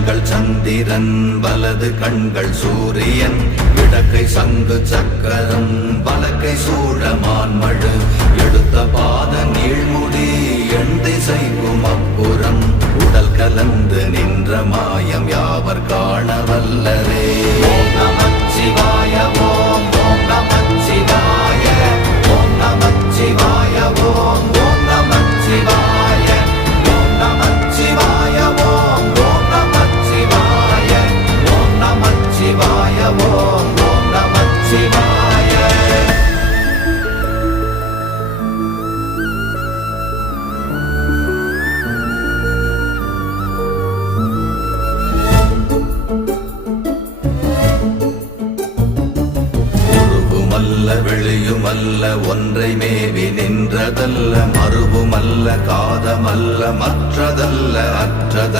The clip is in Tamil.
கண்கள் சந்திரன் வலது கண்கள் சூரியன் இடக்கை சங்கு சக்கரம் வலக்கை சூழமான்மழு எடுத்த பாத நீழ்முடி எண் திசைக்கும் அப்புறம் உடல் கலந்து நின்ற மாயம் யாவர் காண வல்லரே. ஓம் நமச்சிவாய ஓம் ஓம் நமச்சிவாய ஓம் நமச்சிவாய ஓம் ஓம் நமச்சிவாய ஓம் நமச்சிவாய ஓம் ஓம் நமச்சிவாய ஓம் நமச்சிவாய ஓம் ஓம் நமச்சிவாய. வெளியுமல்ல ஒன்றை மேவி நின்றதல்ல மறுவுமல்ல காதமல்ல மற்றதல்ல அற்றதல்ல